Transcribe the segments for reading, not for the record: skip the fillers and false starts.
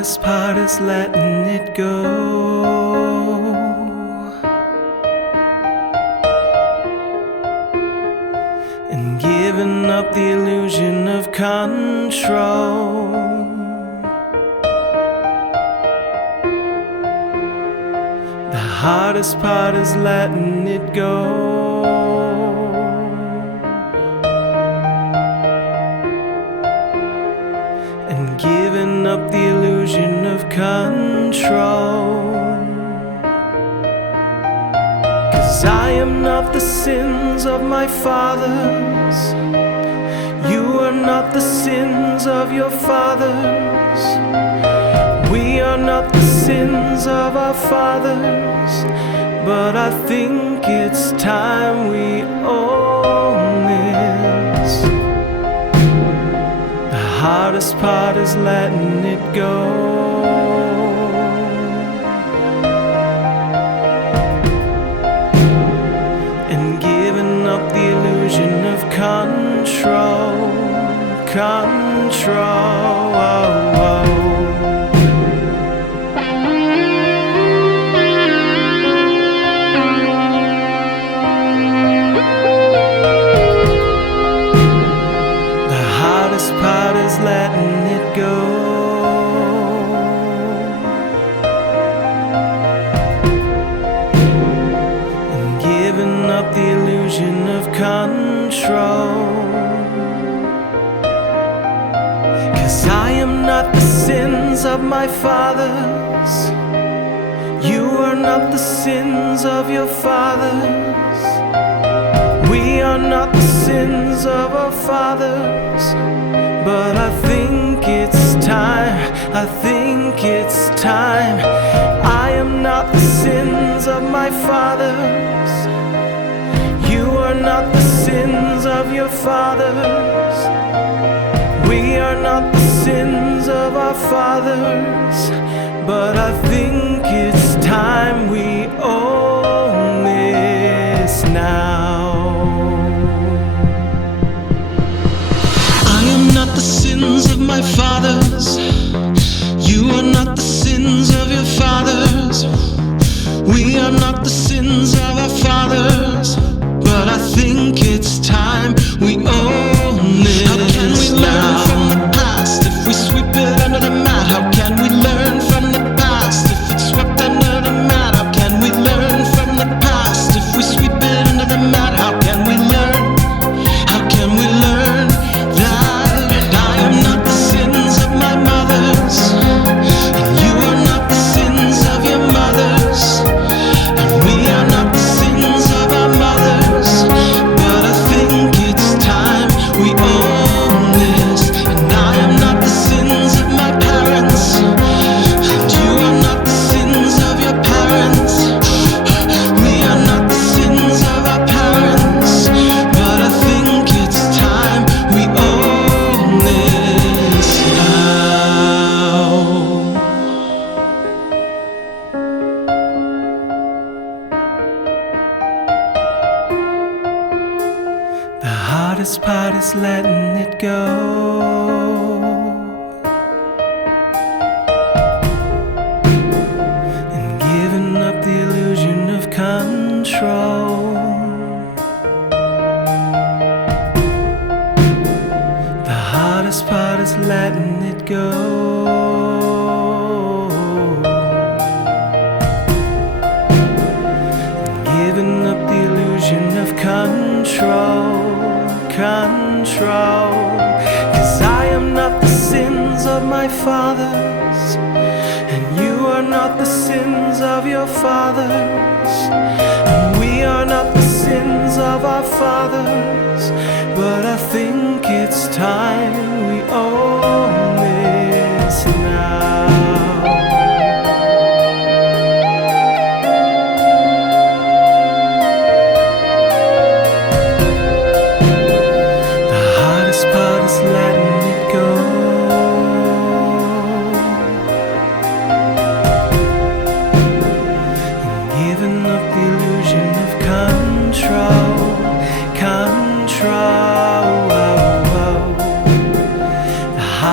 hardest part is letting it go, and giving up the illusion of control. The hardest part is letting it go, and giving up the illusion of control. 'Cause I am not the sins of my fathers. You are not the sins of your fathers. We are not the sins of our fathers. But I think it's time we own this. The hardest part is letting it go, and giving up the illusion of control. The hardest part is letting it go, and giving up the illusion of control. 'Cause I am not the sins of my fathers. You are not the sins of your fathers. We are not the sins of our fathers. But I think it's time, I think it's time. I am not the sins of my fathers. You are not the sins of your fathers. We are not the sins of our fathers. But I think it's time we own this now. I am not the sins of my fathers. You are not the sins of your fathers. We are not the sins of our fathers. But I think it's time we own this. How can we learn from the past if we sweep it under the mat? How can we learn from the past if it's swept under the mat? How can we learn from the past if we sweep it under the mat? How can we learn? How can we learn that I am not the sins of my mothers, and you are not the sins of your mothers, and we are not the sins of our mothers. But I think it's time we own this. And I am not the sins of my parents, and you are not the sins of your parents. We are not the sins of our parents. But I think it's time we own this now. The hardest part is letting it go, and giving up the illusion of control. The hardest part is letting it go, and giving up the illusion of control. 'Cause I am not the sins of my fathers, and you are not the sins of your fathers, and we are not the sins of our fathers. But I think it's time we own this now. Letting it go, and giving up the illusion of control. The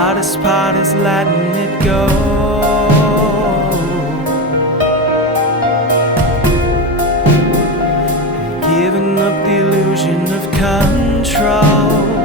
of control.